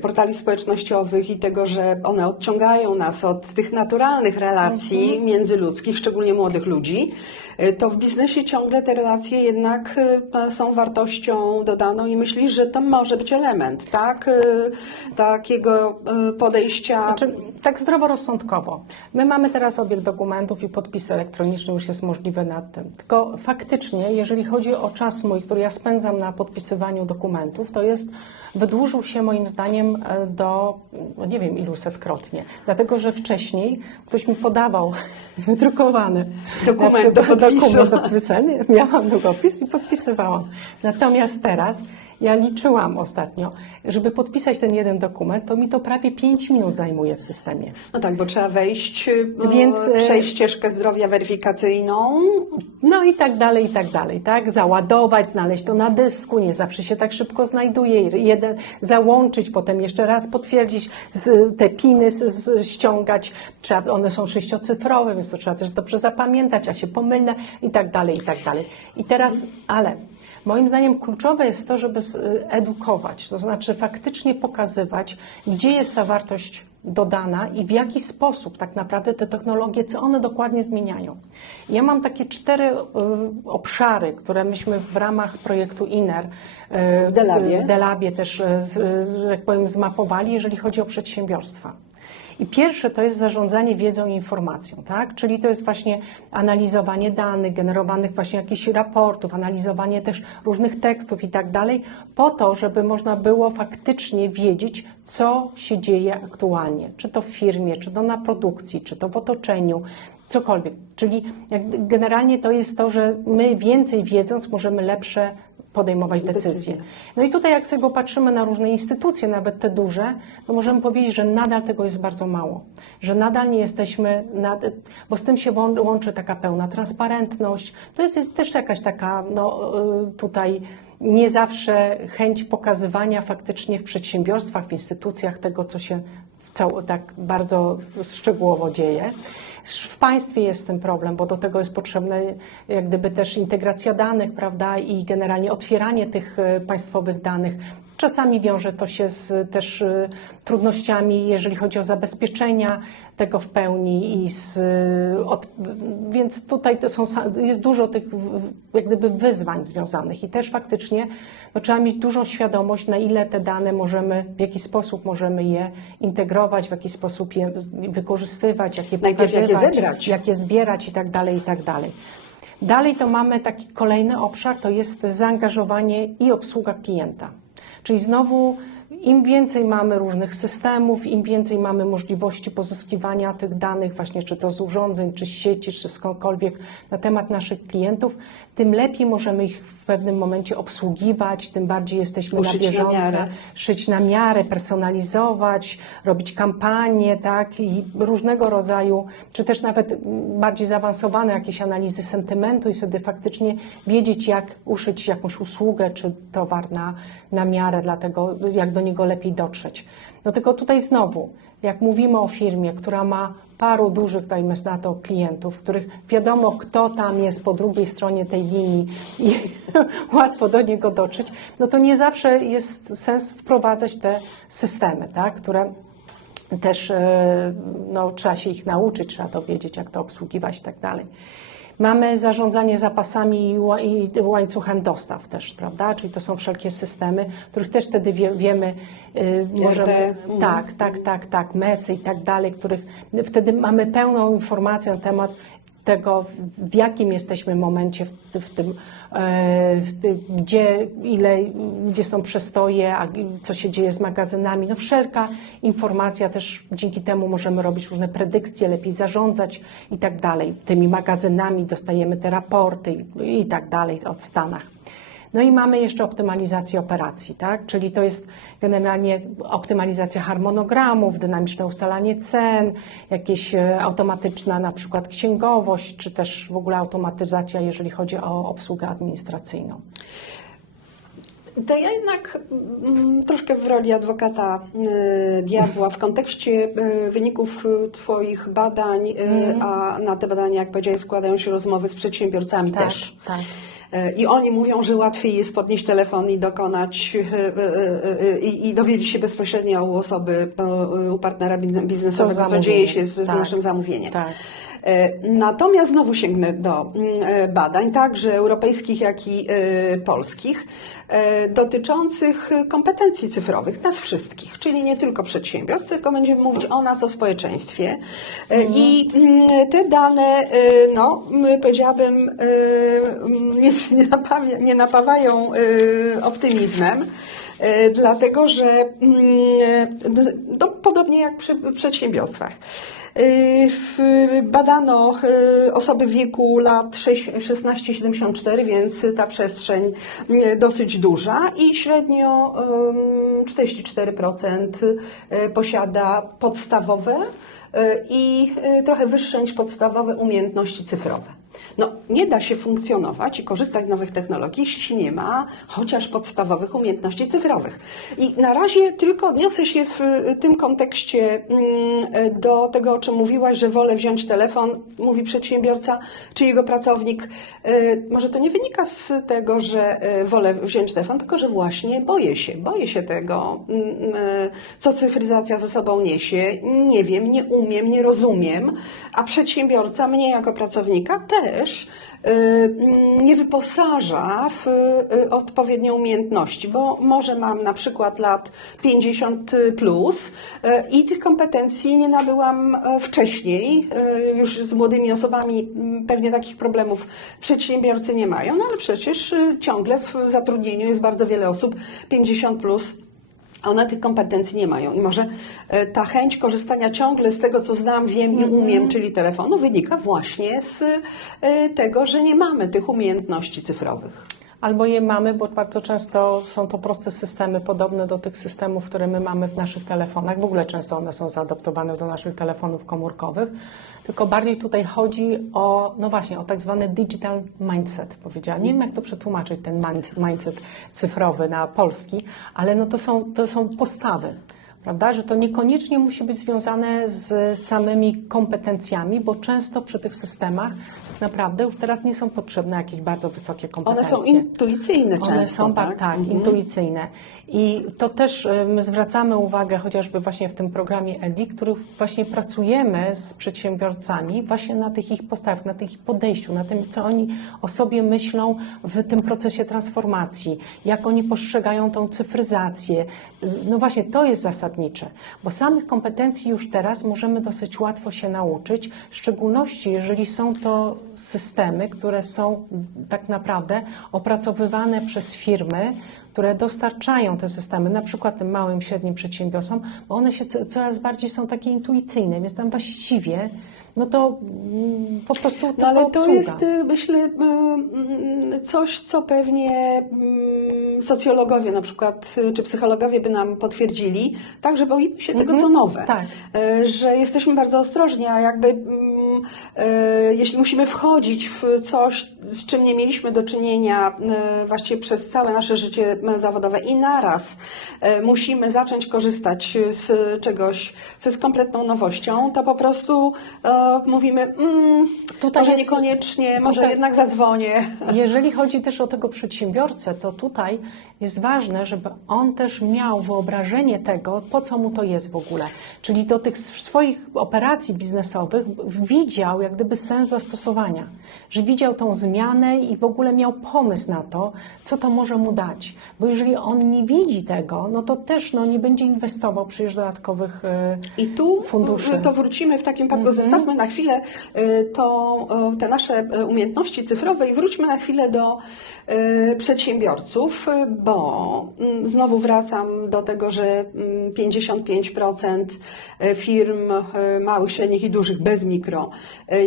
portali społecznościowych i tego, że one odciągają nas od tych naturalnych relacji międzyludzkich, szczególnie młodych ludzi, to w biznesie ciągle te relacje jednak są wartością dodaną i myślisz, że to może być element, tak? Takiego podejścia. Znaczy, tak zdroworozsądkowo. My mamy teraz obieg dokumentów i podpis elektroniczny już jest możliwy nad tym. Tylko faktycznie, jeżeli chodzi o czas mój, który ja spędzam na podpisywaniu dokumentów, to wydłużył się moim zdaniem do, nie wiem ilusetkrotnie. Dlatego, że wcześniej ktoś mi podawał wydrukowany Dokument do podpisu. Miałam długopis i podpisywałam. Natomiast teraz ja liczyłam ostatnio, żeby podpisać ten jeden dokument, to mi to prawie 5 minut zajmuje w systemie. No tak, bo trzeba przejść ścieżkę zdrowia weryfikacyjną. No i tak dalej, tak? Załadować, znaleźć to na dysku, nie zawsze się tak szybko znajduje. Załączyć, potem jeszcze raz potwierdzić, te piny ściągać. One są 6-cyfrowe, więc to trzeba też dobrze zapamiętać, a się pomylne i tak dalej. I teraz, ale moim zdaniem kluczowe jest to, żeby edukować, to znaczy faktycznie pokazywać, gdzie jest ta wartość dodana i w jaki sposób tak naprawdę te technologie, co one dokładnie zmieniają. Ja mam takie 4 obszary, które myśmy w ramach projektu INER w Delabie też, że tak powiem, zmapowali, jeżeli chodzi o przedsiębiorstwa. I pierwsze to jest zarządzanie wiedzą i informacją, tak? Czyli to jest właśnie analizowanie danych, generowanych właśnie jakichś raportów, analizowanie też różnych tekstów i tak dalej, po to, żeby można było faktycznie wiedzieć, co się dzieje aktualnie, czy to w firmie, czy to na produkcji, czy to w otoczeniu, cokolwiek. Czyli generalnie to jest to, że my więcej wiedząc możemy lepsze podejmować decyzje. No i tutaj jak sobie popatrzymy na różne instytucje, nawet te duże, to możemy powiedzieć, że nadal tego jest bardzo mało. Że nadal nie jesteśmy, bo z tym się łączy taka pełna transparentność. To jest też jakaś taka, tutaj nie zawsze chęć pokazywania faktycznie w przedsiębiorstwach, w instytucjach tego, co się tak bardzo szczegółowo dzieje. W państwie jest ten problem, bo do tego jest potrzebna jak gdyby też integracja danych, prawda, i generalnie otwieranie tych państwowych danych. Czasami wiąże to się też trudnościami, jeżeli chodzi o zabezpieczenia tego w pełni więc tutaj jest dużo tych jak gdyby wyzwań związanych i też faktycznie trzeba mieć dużą świadomość, na ile te dane w jaki sposób możemy je integrować, w jaki sposób je wykorzystywać, jak je pokazywać, jak je zbierać i tak dalej, i tak dalej. Dalej to mamy taki kolejny obszar, to jest zaangażowanie i obsługa klienta. Czyli znowu im więcej mamy różnych systemów, im więcej mamy możliwości pozyskiwania tych danych, właśnie czy to z urządzeń, czy z sieci, czy skądkolwiek na temat naszych klientów, tym lepiej możemy ich w pewnym momencie obsługiwać, tym bardziej jesteśmy na bieżąco, szyć na miarę, personalizować, robić kampanie, tak, i różnego rodzaju, czy też nawet bardziej zaawansowane jakieś analizy sentymentu i wtedy faktycznie wiedzieć, jak uszyć jakąś usługę, czy towar na miarę, dlatego jak do niego lepiej dotrzeć. No tylko tutaj znowu, jak mówimy o firmie, która ma paru dużych, dajmy na to, klientów, których wiadomo, kto tam jest po drugiej stronie tej linii i łatwo do niego dotrzeć, no to nie zawsze jest sens wprowadzać te systemy, tak, które też trzeba się ich nauczyć, trzeba to wiedzieć, jak to obsługiwać i tak dalej. Mamy zarządzanie zapasami i łańcuchem dostaw też, prawda? Czyli to są wszelkie systemy, których też wtedy wiemy, możemy, tak, MES-y i tak dalej, których wtedy mamy pełną informację na temat tego, w jakim jesteśmy momencie gdzie są przestoje, a co się dzieje z magazynami. No wszelka informacja też dzięki temu możemy robić różne predykcje, lepiej zarządzać i tak dalej. Tymi magazynami dostajemy te raporty i tak dalej o stanach. No i mamy jeszcze optymalizację operacji, tak? Czyli to jest generalnie optymalizacja harmonogramów, dynamiczne ustalanie cen, jakieś automatyczna na przykład księgowość, czy też w ogóle automatyzacja, jeżeli chodzi o obsługę administracyjną. To ja jednak troszkę w roli adwokata diabła w kontekście wyników Twoich badań, a na te badania, jak powiedziałeś, składają się rozmowy z przedsiębiorcami też. Tak. I oni mówią, że łatwiej jest podnieść telefon i dokonać i dowiedzieć się bezpośrednio u osoby, u partnera biznesowego, co dzieje się z naszym zamówieniem. Tak. Natomiast znowu sięgnę do badań, także europejskich, jak i polskich, dotyczących kompetencji cyfrowych, nas wszystkich, czyli nie tylko przedsiębiorstw, tylko będziemy mówić o nas, o społeczeństwie. I te dane, powiedziałabym, nie napawają optymizmem, dlatego że podobnie jak przy przedsiębiorstwach. Badano osoby w wieku lat 16-74, więc ta przestrzeń dosyć duża i średnio 44% posiada podstawowe i trochę wyższe niż podstawowe umiejętności cyfrowe. No, nie da się funkcjonować i korzystać z nowych technologii, jeśli się nie ma chociaż podstawowych umiejętności cyfrowych. I na razie tylko odniosę się w tym kontekście do tego, o czym mówiłaś, że wolę wziąć telefon, mówi przedsiębiorca czy jego pracownik. Może to nie wynika z tego, że wolę wziąć telefon, tylko że właśnie boję się tego, co cyfryzacja ze sobą niesie. Nie wiem, nie umiem, nie rozumiem, a przedsiębiorca mnie jako pracownika też nie wyposaża w odpowiednie umiejętności, bo może mam na przykład lat 50 plus i tych kompetencji nie nabyłam wcześniej. Już z młodymi osobami pewnie takich problemów przedsiębiorcy nie mają, no ale przecież ciągle w zatrudnieniu jest bardzo wiele osób 50 plus. One tych kompetencji nie mają i może ta chęć korzystania ciągle z tego, co znam, wiem i umiem, czyli telefonu, wynika właśnie z tego, że nie mamy tych umiejętności cyfrowych. Albo je mamy, bo bardzo często są to proste systemy, podobne do tych systemów, które my mamy w naszych telefonach. W ogóle często one są zaadaptowane do naszych telefonów komórkowych. Tylko bardziej tutaj chodzi o, no właśnie, o tak zwany digital mindset, powiedziałam. Nie wiem, jak to przetłumaczyć, ten mindset cyfrowy na polski, ale no to są postawy. Prawda, że to niekoniecznie musi być związane z samymi kompetencjami, bo często przy tych systemach tak naprawdę już teraz nie są potrzebne jakieś bardzo wysokie kompetencje. One są intuicyjne często. One są tak, intuicyjne. I to też my zwracamy uwagę chociażby właśnie w tym programie EDI, których właśnie pracujemy z przedsiębiorcami właśnie na tych ich postawach, na tych ich podejściu, na tym, co oni o sobie myślą w tym procesie transformacji, jak oni postrzegają tą cyfryzację. No właśnie, to jest zasadnicze, bo samych kompetencji już teraz możemy dosyć łatwo się nauczyć, w szczególności jeżeli są to systemy, które są tak naprawdę opracowywane przez firmy, które dostarczają te systemy, na przykład tym małym, średnim przedsiębiorstwom, bo one się coraz bardziej są takie intuicyjne, więc tam właściwie, no to po prostu tylko ale to obsługa. jest, myślę, coś, co pewnie socjologowie na przykład, czy psychologowie by nam potwierdzili, tak, że boimy się tego, co nowe. Tak. Że jesteśmy bardzo ostrożni, a jakby jeśli musimy wchodzić w coś, z czym nie mieliśmy do czynienia właściwie przez całe nasze życie zawodowe i naraz musimy zacząć korzystać z czegoś, co jest kompletną nowością, to po prostu mówimy, może niekoniecznie, może jednak zadzwonię. Jeżeli chodzi też o tego przedsiębiorcę, to tutaj jest ważne, żeby on też miał wyobrażenie tego, po co mu to jest w ogóle. Czyli do tych swoich operacji biznesowych widział jak gdyby sens zastosowania, że widział tą zmianę i w ogóle miał pomysł na to, co to może mu dać. Bo jeżeli on nie widzi tego, no to też nie będzie inwestował przecież dodatkowych I tu funduszy. To wrócimy w takim wypadku, zostawmy na chwilę te nasze umiejętności cyfrowe i wróćmy na chwilę do przedsiębiorców, bo znowu wracam do tego, że 55% firm małych, średnich i dużych bez mikro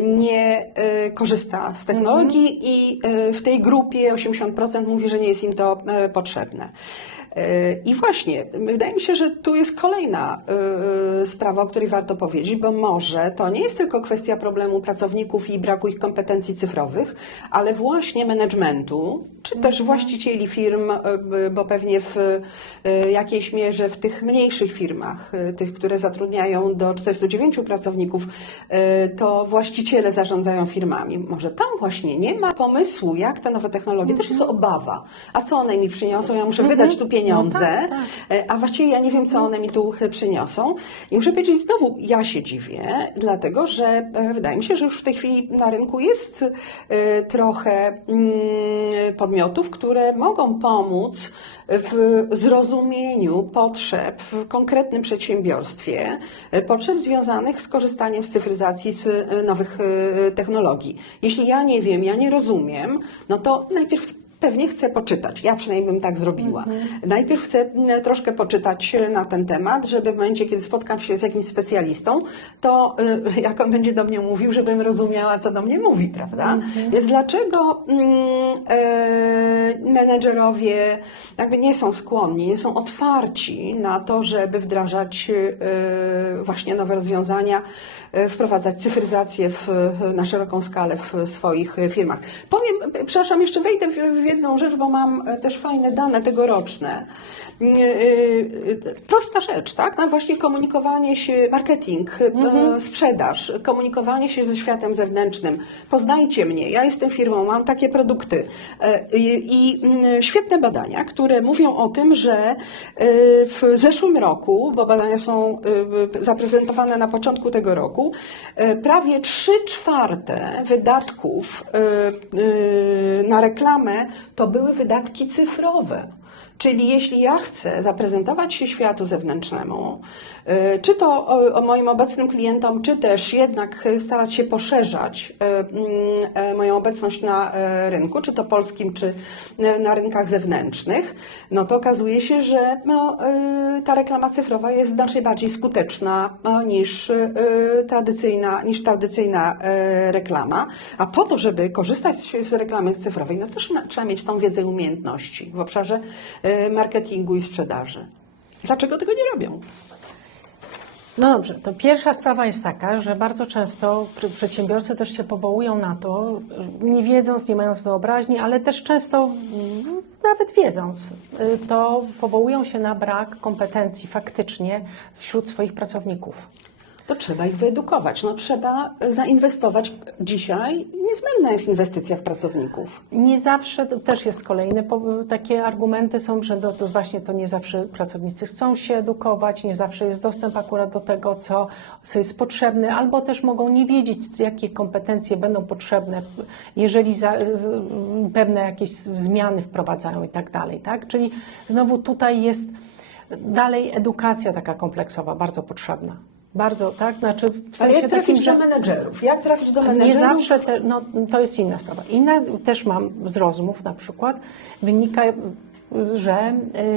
nie korzysta z technologii i w tej grupie 80% mówi, że nie jest im to potrzebne. I właśnie, wydaje mi się, że tu jest kolejna sprawa, o której warto powiedzieć, bo może to nie jest tylko kwestia problemu pracowników i braku ich kompetencji cyfrowych, ale właśnie managementu, czy też właścicieli firm, bo pewnie w jakiejś mierze w tych mniejszych firmach, tych, które zatrudniają do 49 pracowników, to właściciele zarządzają firmami. Może tam właśnie nie ma pomysłu, jak te nowe technologie, też jest obawa. A co one mi przyniosą? Ja muszę wydać tu pieniądze, a właściwie ja nie wiem, co one mi tu przyniosą. I muszę powiedzieć, znowu ja się dziwię, dlatego że wydaje mi się, że już w tej chwili na rynku jest trochę podmiotów, które mogą pomóc w zrozumieniu potrzeb w konkretnym przedsiębiorstwie, potrzeb związanych z korzystaniem z cyfryzacji, z nowych technologii. Jeśli ja nie wiem, ja nie rozumiem, no to najpierw pewnie chcę poczytać. Ja przynajmniej bym tak zrobiła. Najpierw chcę troszkę poczytać na ten temat, żeby w momencie, kiedy spotkam się z jakimś specjalistą, to jak on będzie do mnie mówił, żebym rozumiała, co do mnie mówi, prawda? Więc dlaczego menedżerowie jakby nie są skłonni, nie są otwarci na to, żeby wdrażać właśnie nowe rozwiązania wprowadzać cyfryzację na szeroką skalę w swoich firmach. Powiem, przepraszam, jeszcze wejdę w jedną rzecz, bo mam też fajne dane tegoroczne. Prosta rzecz, tak? No właśnie komunikowanie się, marketing, sprzedaż, komunikowanie się ze światem zewnętrznym. Poznajcie mnie, ja jestem firmą, mam takie produkty. I świetne badania, które mówią o tym, że w zeszłym roku, bo badania są zaprezentowane na początku tego roku, prawie 3/4 wydatków na reklamę to były wydatki cyfrowe. Czyli jeśli ja chcę zaprezentować się światu zewnętrznemu, czy to o moim obecnym klientom, czy też jednak starać się poszerzać moją obecność na rynku, czy to polskim, czy na rynkach zewnętrznych, no to okazuje się, że ta reklama cyfrowa jest znacznie bardziej skuteczna niż tradycyjna reklama. A po to, żeby korzystać z reklamy cyfrowej, no też trzeba mieć tą wiedzę i umiejętności w obszarze marketingu i sprzedaży. Dlaczego tego nie robią? No dobrze, to pierwsza sprawa jest taka, że bardzo często przedsiębiorcy też się powołują na to, nie wiedząc, nie mając wyobraźni, ale też często nawet wiedząc, to powołują się na brak kompetencji faktycznie wśród swoich pracowników. To trzeba ich wyedukować. No, trzeba zainwestować dzisiaj. Niezbędna jest inwestycja w pracowników. Nie zawsze, to też jest kolejne takie argumenty są, że właśnie to nie zawsze pracownicy chcą się edukować, nie zawsze jest dostęp akurat do tego, co jest potrzebne, albo też mogą nie wiedzieć, jakie kompetencje będą potrzebne, jeżeli pewne jakieś zmiany wprowadzają i tak dalej, tak? Czyli znowu tutaj jest dalej edukacja taka kompleksowa, bardzo potrzebna. Bardzo, tak? Znaczy w sensie Ale jak trafić takim, do menedżerów? Jak trafić do menedżerów? nie zawsze, no, to jest inna sprawa. Inna też mam z rozmów na przykład, wynika, że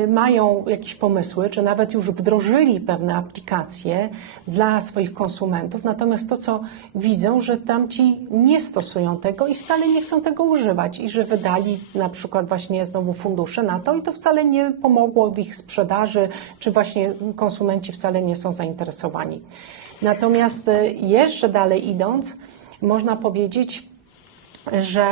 mają jakieś pomysły, czy nawet już wdrożyli pewne aplikacje dla swoich konsumentów, natomiast to, co widzą, że tamci nie stosują tego i wcale nie chcą tego używać i że wydali na przykład właśnie znowu fundusze na to i to wcale nie pomogło w ich sprzedaży, czy właśnie konsumenci wcale nie są zainteresowani. Natomiast jeszcze dalej idąc, można powiedzieć, że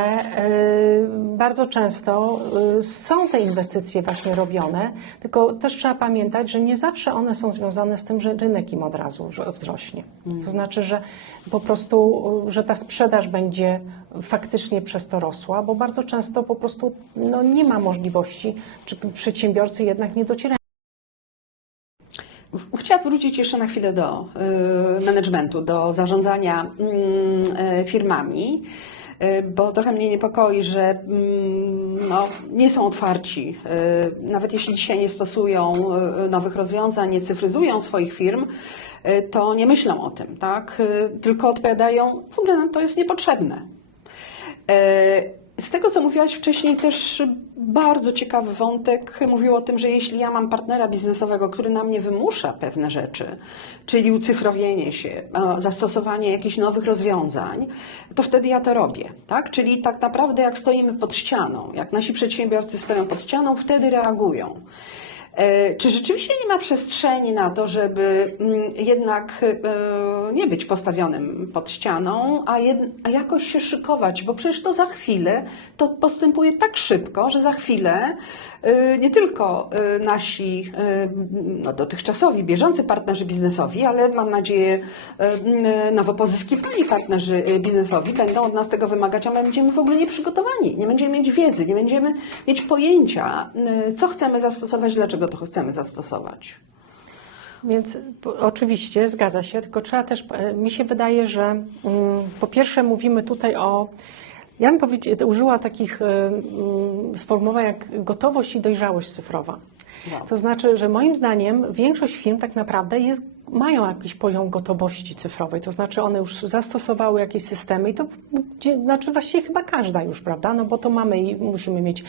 bardzo często są te inwestycje właśnie robione, tylko też trzeba pamiętać, że nie zawsze one są związane z tym, że rynek im od razu wzrośnie. To znaczy, że po prostu, że ta sprzedaż będzie faktycznie przez to rosła, bo bardzo często po prostu no, nie ma możliwości, czy przedsiębiorcy jednak nie docierają. Chciałabym wrócić jeszcze na chwilę do managementu, do zarządzania firmami, bo trochę mnie niepokoi, że no, nie są otwarci. Nawet jeśli dzisiaj nie stosują nowych rozwiązań, nie cyfryzują swoich firm, to nie myślą o tym, tak? Tylko odpowiadają, w ogóle nam to jest niepotrzebne. Z tego, co mówiłaś wcześniej, też bardzo ciekawy wątek mówił o tym, że jeśli ja mam partnera biznesowego, który na mnie wymusza pewne rzeczy, czyli ucyfrowienie się, zastosowanie jakichś nowych rozwiązań, to wtedy ja to robię, tak? Czyli tak naprawdę jak stoimy pod ścianą, jak nasi przedsiębiorcy stoją pod ścianą, wtedy reagują. Czy rzeczywiście nie ma przestrzeni na to, żeby jednak nie być postawionym pod ścianą, a jakoś się szykować, bo przecież to za chwilę, to postępuje tak szybko, że za chwilę nie tylko nasi no, dotychczasowi, bieżący partnerzy biznesowi, ale mam nadzieję nowo pozyskiwani partnerzy biznesowi będą od nas tego wymagać, a my będziemy w ogóle nieprzygotowani, nie będziemy mieć wiedzy, nie będziemy mieć pojęcia, co chcemy zastosować, dlaczego to chcemy zastosować. Więc oczywiście zgadza się, tylko trzeba też, mi się wydaje, że po pierwsze mówimy tutaj o, ja bym użyła takich sformułowań jak gotowość i dojrzałość cyfrowa. Wow. To znaczy, że moim zdaniem większość firm tak naprawdę mają jakiś poziom gotowości cyfrowej, to znaczy one już zastosowały jakieś systemy i to znaczy właściwie chyba każda już, prawda, no bo to mamy i musimy mieć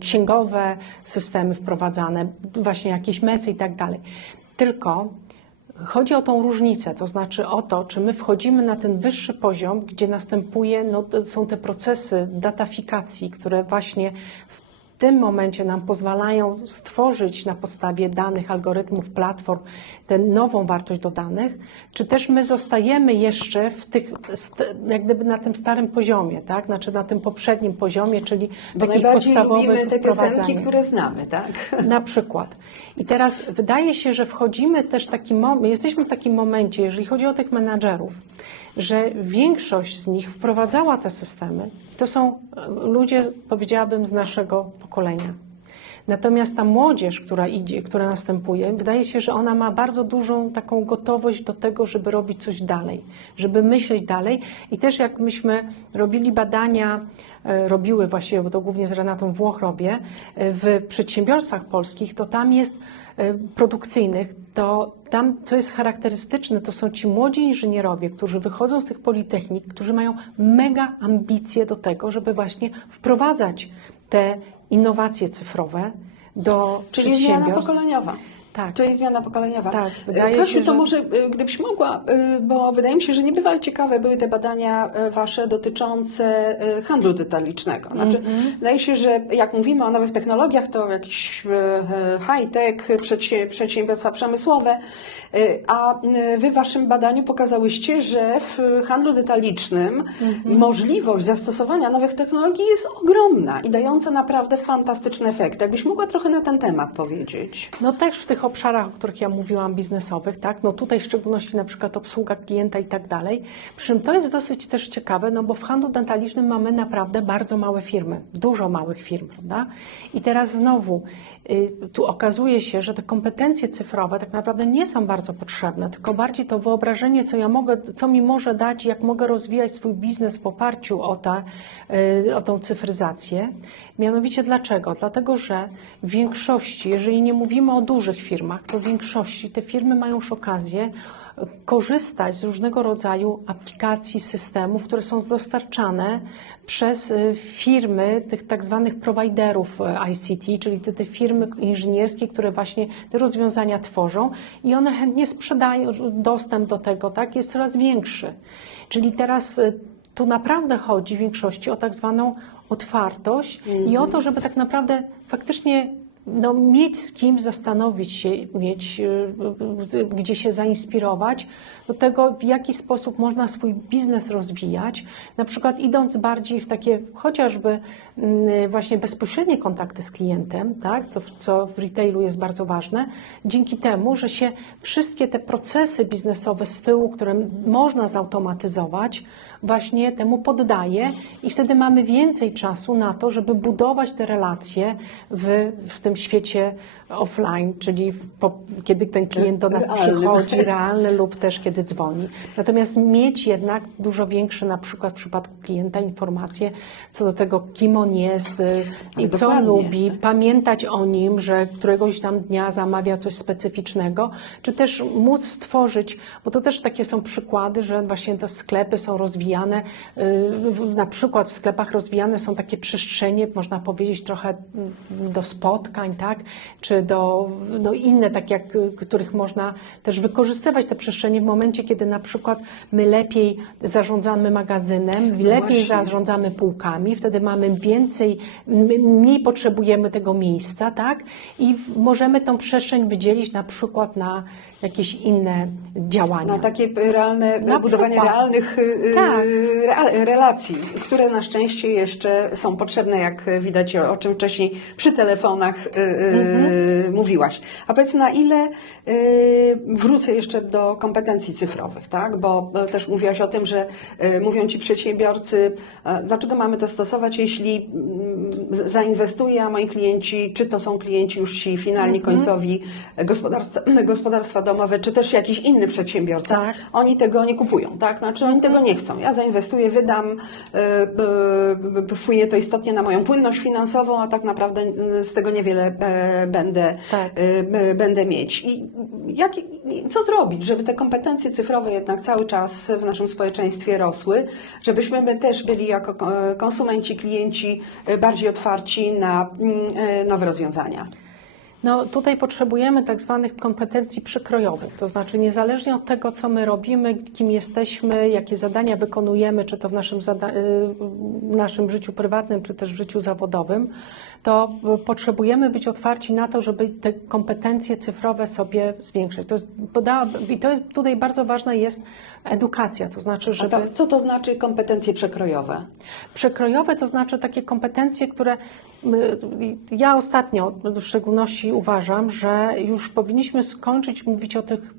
księgowe systemy wprowadzane, właśnie jakieś mesy i tak dalej. Tylko chodzi o tą różnicę, to znaczy o to, czy my wchodzimy na ten wyższy poziom, gdzie następuje, no, są te procesy datafikacji, które właśnie tym momencie nam pozwalają stworzyć na podstawie danych, algorytmów, platform tę nową wartość dodanych, czy też my zostajemy jeszcze w tych, jak gdyby na tym starym poziomie, tak? Znaczy na tym poprzednim poziomie, czyli Bo takich najbardziej podstawowych lubimy te piosenki, wprowadzania. które znamy, tak? Na przykład. I teraz wydaje się, że wchodzimy też w taki moment, jesteśmy w takim momencie, jeżeli chodzi o tych menadżerów, że większość z nich wprowadzała te systemy. To są ludzie, powiedziałabym, z naszego pokolenia. Natomiast ta młodzież, która idzie, która następuje, wydaje się, że ona ma bardzo dużą taką gotowość do tego, żeby robić coś dalej, żeby myśleć dalej. I też jak myśmy robili badania, robiły właściwie, bo to głównie z Renatą Włoch robię, w przedsiębiorstwach polskich, to tam jest produkcyjnych, to tam, co jest charakterystyczne, to są ci młodzi inżynierowie, którzy wychodzą z tych politechnik, którzy mają mega ambicje do tego, żeby właśnie wprowadzać te innowacje cyfrowe do Czyli zmiana przedsiębiorstw. pokoleniowa. Tak. Czyli zmiana pokoleniowa. Tak, wydaje Kasiu, się, to że- może gdybyś mogła, bo wydaje mi się, że niebywale ciekawe były te badania wasze dotyczące handlu detalicznego. Znaczy, wydaje się, że jak mówimy o nowych technologiach, to jakiś high-tech, przedsiębiorstwa przemysłowe, a wy w waszym badaniu pokazałyście, że w handlu detalicznym możliwość zastosowania nowych technologii jest ogromna i dająca naprawdę fantastyczny efekt. Jakbyś mogła trochę na ten temat powiedzieć. No też w tych obszarach, o których ja mówiłam, biznesowych, tak, no tutaj w szczególności na przykład obsługa klienta i tak dalej. Przy czym to jest dosyć też ciekawe, no bo w handlu detalicznym mamy naprawdę bardzo małe firmy, dużo małych firm, prawda? I teraz znowu tu okazuje się, że te kompetencje cyfrowe tak naprawdę nie są bardzo potrzebne, tylko bardziej to wyobrażenie, co ja mogę, co mi może dać, jak mogę rozwijać swój biznes w oparciu o tą cyfryzację. Mianowicie dlaczego? Dlatego, że w większości, jeżeli nie mówimy o dużych firmach, to w większości te firmy mają już okazję korzystać z różnego rodzaju aplikacji, systemów, które są dostarczane przez firmy tych tak zwanych prowajderów ICT, czyli te firmy inżynierskie, które właśnie te rozwiązania tworzą i one chętnie sprzedają, dostęp do tego, tak, jest coraz większy. Czyli teraz tu naprawdę chodzi w większości o tak zwaną otwartość i o to, żeby tak naprawdę faktycznie mieć z kim zastanowić się, mieć gdzie się zainspirować do tego, w jaki sposób można swój biznes rozwijać, na przykład idąc bardziej w takie chociażby właśnie bezpośrednie kontakty z klientem, tak, to co w retailu jest bardzo ważne, dzięki temu, że się wszystkie te procesy biznesowe z tyłu, które można zautomatyzować, właśnie temu poddaje i wtedy mamy więcej czasu na to, żeby budować te relacje w tym świecie offline, czyli kiedy ten klient do nas przychodzi, realny lub też kiedy dzwoni. Natomiast mieć jednak dużo większe, na przykład w przypadku klienta, informacje co do tego, kim on jest i co dokładnie, lubi, pamiętać o nim, że któregoś tam dnia zamawia coś specyficznego, czy też móc stworzyć, bo to też takie są przykłady, że właśnie te sklepy są rozwijane, na przykład w sklepach rozwijane są takie przestrzenie, można powiedzieć trochę do spotkań, tak, czy do inne, tak jak, których można też wykorzystywać te przestrzenie w momencie, kiedy na przykład my lepiej zarządzamy magazynem, lepiej zarządzamy półkami, wtedy mamy więcej, mniej potrzebujemy tego miejsca, tak? I możemy tą przestrzeń wydzielić na przykład na jakieś inne działania. Na takie realne, Na budowanie przykład. realnych Tak. relacji, które na szczęście jeszcze są potrzebne, jak widać, o czym wcześniej przy telefonach mówiłaś. A powiedz, na ile wrócę jeszcze do kompetencji cyfrowych, tak? Bo też mówiłaś o tym, że mówią ci przedsiębiorcy, dlaczego mamy to stosować, jeśli zainwestuję, a moi klienci, czy to są klienci już ci finalni, końcowi, gospodarstwa domowe, czy też jakiś inny przedsiębiorca, Tak. oni tego nie kupują, tak? Znaczy oni tego nie chcą. Ja zainwestuję, wydam, wpłynie to istotnie na moją płynność finansową, a tak naprawdę z tego niewiele będę mieć. I co zrobić, żeby te kompetencje cyfrowe jednak cały czas w naszym społeczeństwie rosły, żebyśmy my też byli jako konsumenci, klienci bardziej otwarci na nowe rozwiązania? No, tutaj potrzebujemy tak zwanych kompetencji przekrojowych, to znaczy niezależnie od tego, co my robimy, kim jesteśmy, jakie zadania wykonujemy, czy to w naszym życiu prywatnym, czy też w życiu zawodowym, to potrzebujemy być otwarci na to, żeby te kompetencje cyfrowe sobie zwiększyć. I to jest tutaj bardzo ważna jest edukacja, to znaczy, żeby... A to, co to znaczy kompetencje przekrojowe? Przekrojowe to znaczy takie kompetencje, które ja ostatnio w szczególności uważam, że już powinniśmy skończyć mówić o tych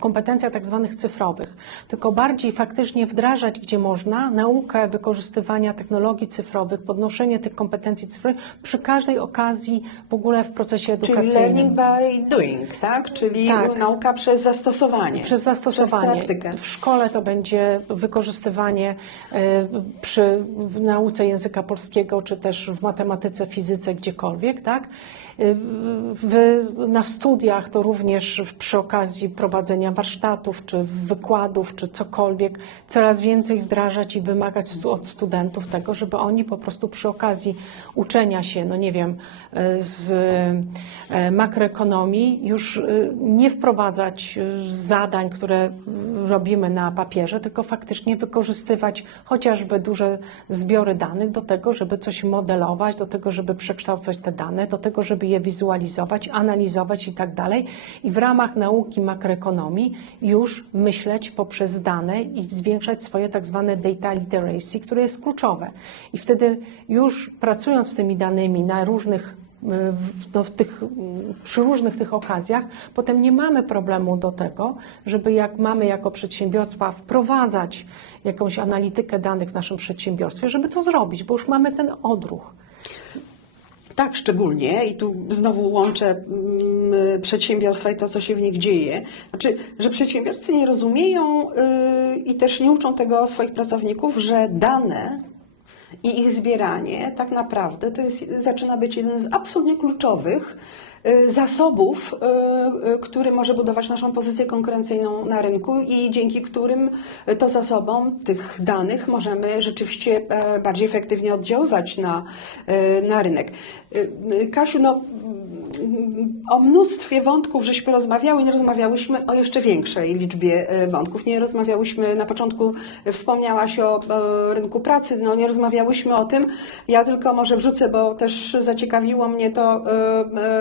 kompetencjach tak zwanych cyfrowych, tylko bardziej faktycznie wdrażać, gdzie można, naukę wykorzystywania technologii cyfrowych, podnoszenie tych kompetencji cyfrowych przy każdej okazji w ogóle w procesie edukacyjnym. Czyli learning by doing, tak? Czyli Tak. nauka przez zastosowanie. Przez zastosowanie. Przez praktykę. W szkole to będzie wykorzystywanie w nauce języka polskiego, czy też w matematyce, fizyce, gdziekolwiek, tak? Na studiach to również przy okazji prowadzenia warsztatów, czy wykładów, czy cokolwiek, coraz więcej wdrażać i wymagać od studentów tego, żeby oni po prostu przy okazji uczenia się, no nie wiem, z makroekonomii już nie wprowadzać zadań, które robimy na papierze, tylko faktycznie wykorzystywać chociażby duże zbiory danych do tego, żeby coś modelować, do tego, żeby przekształcać te dane, do tego, żeby je wizualizować, analizować i tak dalej. I w ramach nauki makroekonomii już myśleć poprzez dane i zwiększać swoje tak zwane data literacy, które jest kluczowe. I wtedy już pracując z tymi danymi na różnych przy różnych tych okazjach, potem nie mamy problemu do tego, żeby jak mamy jako przedsiębiorstwa wprowadzać jakąś analitykę danych w naszym przedsiębiorstwie, żeby to zrobić, bo już mamy ten odruch. Tak, szczególnie i tu znowu łączę przedsiębiorstwa i to, co się w nich dzieje. Znaczy, że przedsiębiorcy nie rozumieją i też nie uczą tego swoich pracowników, że dane i ich zbieranie tak naprawdę zaczyna być jeden z absolutnie kluczowych zasobów, który może budować naszą pozycję konkurencyjną na rynku i dzięki którym to zasobom tych danych możemy rzeczywiście bardziej efektywnie oddziaływać na rynek. Kasiu, no, o mnóstwie wątków żeśmy rozmawiały, nie rozmawiałyśmy o jeszcze większej liczbie wątków. Nie rozmawiałyśmy, na początku wspomniałaś o rynku pracy, no nie rozmawiałyśmy o tym. Ja tylko może wrzucę, bo też zaciekawiło mnie to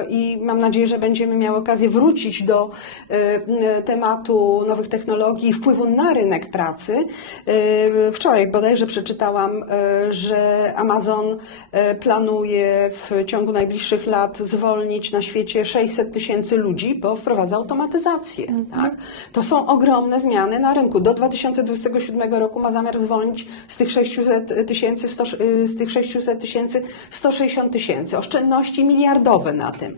i mam nadzieję, że będziemy miały okazję wrócić do tematu nowych technologii i wpływu na rynek pracy. Wczoraj bodajże przeczytałam, że Amazon planuje w ciągu najbliższych lat zwolnić na świecie 600 000 ludzi, bo wprowadza automatyzację. Tak? To są ogromne zmiany na rynku. Do 2027 roku ma zamiar zwolnić z tych 600 000 160 000. Oszczędności miliardowe na tym.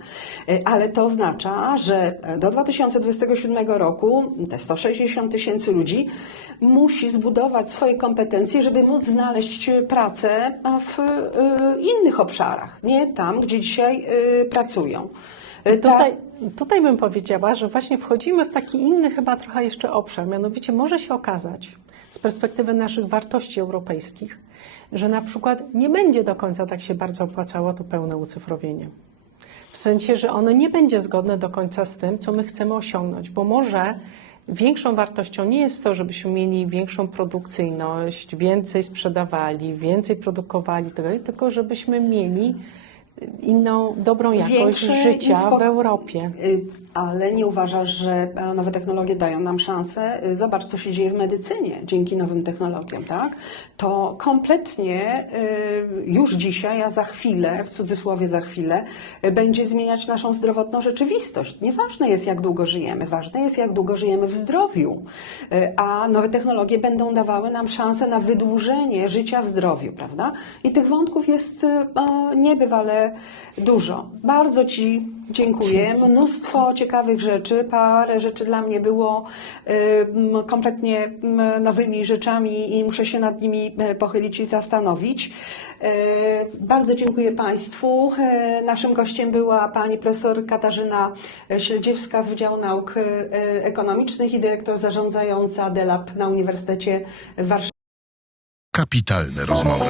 Ale to oznacza, że do 2027 roku te 160 000 ludzi musi zbudować swoje kompetencje, żeby móc znaleźć pracę w innych obszarach, nie tam, gdzie dzisiaj pracują. Tutaj bym powiedziała, że właśnie wchodzimy w taki inny chyba trochę jeszcze obszar, mianowicie może się okazać z perspektywy naszych wartości europejskich, że na przykład nie będzie do końca tak się bardzo opłacało to pełne ucyfrowienie. W sensie, że ono nie będzie zgodne do końca z tym, co my chcemy osiągnąć, bo może większą wartością nie jest to, żebyśmy mieli większą produkcyjność, więcej sprzedawali, więcej produkowali, tylko żebyśmy mieli inną, dobrą jakość życia w Europie. Ale nie uważasz, że nowe technologie dają nam szansę? Zobacz, co się dzieje w medycynie dzięki nowym technologiom, tak? To kompletnie już dzisiaj, a za chwilę, w cudzysłowie za chwilę, będzie zmieniać naszą zdrowotną rzeczywistość. Nieważne jest, jak długo żyjemy, ważne jest, jak długo żyjemy w zdrowiu. A nowe technologie będą dawały nam szansę na wydłużenie życia w zdrowiu, prawda? I tych wątków jest niebywale dużo. Bardzo Ci dziękuję. Mnóstwo ciekawych rzeczy. Parę rzeczy dla mnie było kompletnie nowymi rzeczami i muszę się nad nimi pochylić i zastanowić. Bardzo dziękuję Państwu. Naszym gościem była pani profesor Katarzyna Śledziewska z Wydziału Nauk Ekonomicznych i dyrektor zarządzająca DELAB na Uniwersytecie w Warszawie. Kapitalne rozmowy.